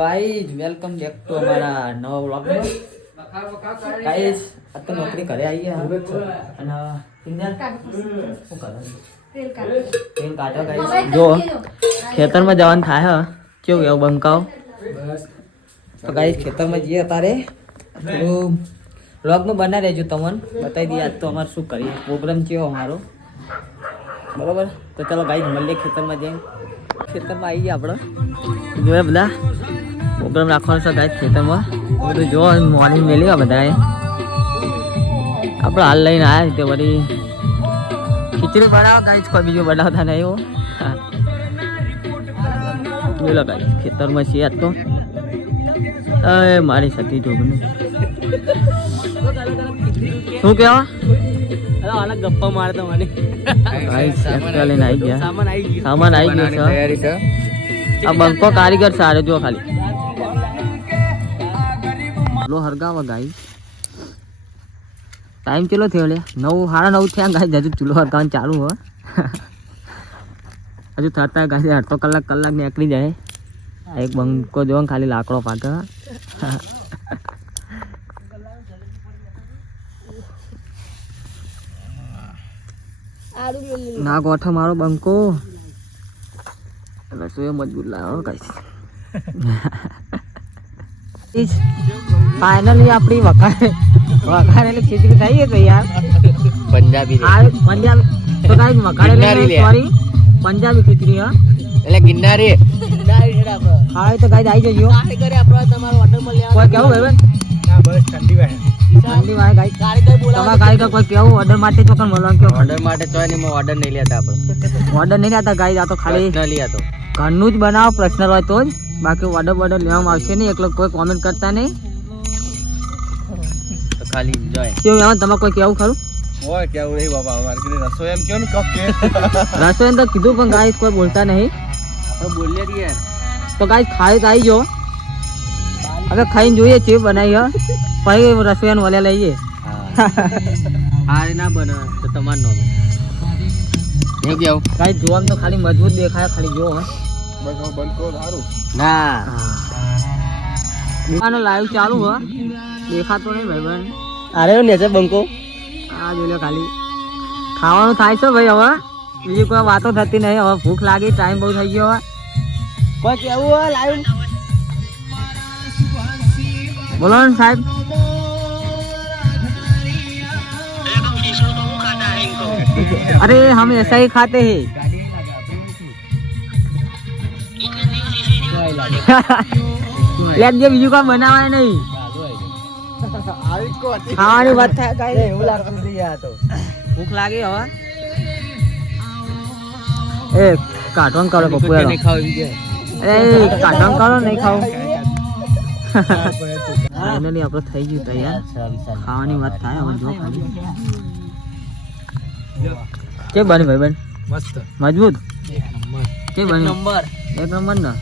Guys welcome back to हमारा नवा vlog में। गाइस अब तो नौकरी करे आई है અને ઇન્ડિયન શું કરે તેલ કાઢો ગાइस જો ખેતરમાં જવાનું થાય હ કેવું એવું બંકાવ તો ગાइस ખેતરમાં જઈએ તારે તો વ્લોગ માં બના રહેજો તમને બતાવી દઈએ આજ તો અમાર શું કરીએ પ્રોગ્રામ કેવો અમારો બરોબર તો ચલો ગાइस મળીએ ખેતરમાં જઈએ ખેતરમાં આવી ગયા આપણે જોયા બધા પ્રોગ્રામ રાખવાનો છે ગાइस ખેતરમાં બધું જો મોર્નિંગ મેલી બધાએ આપણે હાલ લઈને આવ્યા તે વળી ખીચડી બનાવો ગાइस કોઈ બીજું બનાવતા નહીં હો બોલો ગાइस ખેતરમાં છીએ આજ તો એ મારી સતી જોગનું શું કહેવા અરે ગપ્પા મારતા મને ગાइस એક્સ્ટ્રા લઈને આવી ગયા સામાન આવી ગયો છે તૈયારી છે આ બંકો કારીગર સારે જો ખાલી લો હરગાવા ગાइस टाइम चलो थे 9 9:30 થયા ગાइस હજુ ચૂલો હરગાવાનું ચાલુ હો હજુ થતા ગાइस અડધો કલાક નીકળી જાય એક બંકો જો ખાલી લાકડો પાકે ના ગોઠો મારો બંકો રસોઈ મજબૂત લાવો ગાइस फाइनली अपनी वकारेली खिचड़ी खाई है तो यार पंजाबी पंजाबी तो गाइस वकारेली सॉरी पंजाबी खिचड़ी है એટલે ગિન્નારી હા તો ગાइस આવી જજો કારીગરે આપણો તમારો ઓર્ડર મળ્યા કોઈ કેવું ભાઈ ના બસ ઠંડી વાય ગાइस કારીગર બોલાવો તમારા કારીગર કોઈ કેવું ઓર્ડર માટે તો કોણ મળવાનું કે ઓર્ડર માટે તો નહીં મે ઓર્ડર નહીં લેતા આપણે ઓર્ડર નહીં લેતા ગાइस આ તો ખાલી પર્સનલી આ તો ઘરનું જ બનાવો પર્સનલ હોય તો જ બાકી ઓર્ડર લેવામાં આવશે નહીં એકલો કોઈ કોમેન્ટ કરતા નહીં તો ખાલી એન્જોય કેવું એમાં તમારે કોઈ કેવું ખરું ઓય કેવું નહીં બાબા અમારે કે રસોઈ એમ કેવું ને કપ કે રસોઈ તો કીધું પણ ગાइस કોઈ બોલતા નહીં આપણે બોલીએ કે યાર તો ગાइस ખાઈ તો આવી જો હવે ખાઈને જોઈએ છે બનાવી હ પછી રસોઈયાને વલે લઈએ હા ના બને તો તમાર નો એવું કેવું ગાइस જોવામાં તો ખાલી મજબૂત દેખાય ખાલી જો હ બંકો સારું ના દુકાનો લાઈવ ચાલુ હ દેખાતો નહીં ભાઈ અરે ને છે બંકો આ જોઈ લો ખાલી ખાવાનું થાય છે ભાઈ હવે બીજી કોઈ વાતો થતી નહીં હવે ભૂખ લાગી ટાઈમ બહુ થઈ ગયો હવે કોઈ કેવું હોય લાઈવ બોલો ને સાહેબ अरे हम ऐसा ही खाते हैं લેટ જે બીજું કામ બનાવાય નહીં ખાવાની વાત થાય કાઈ એવું લાગતું નથી યાર તો ભૂખ લાગી હવે એ કાઢવાનું કરો પપ્પુ યાર નહીં ખાવ એ કાઢવાનું કરો નહીં ખાવ ફાઇનલી આપણે થઈ ગયું તૈયાર ખાવાની વાત થાય હવે જો ખાલી કે બની ભાઈ બેન મસ્ત મજબૂત કે બની નંબર એક નંબર ના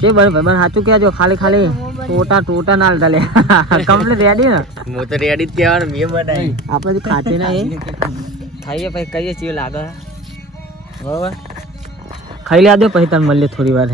કે બની ભાઈ બેન સાચું કહેજો ખાલી ટોટા ના લે કમ્પ્લીટ રેડી ને હું તો રેડી જ કહેવાનું મેં બનાવી આપણે જો ખાતે ના એ ખાઈએ પછી કહીએ છીએ લાગે બરાબર ખાઈ લે દે પછી તને મળીએ થોડી વાર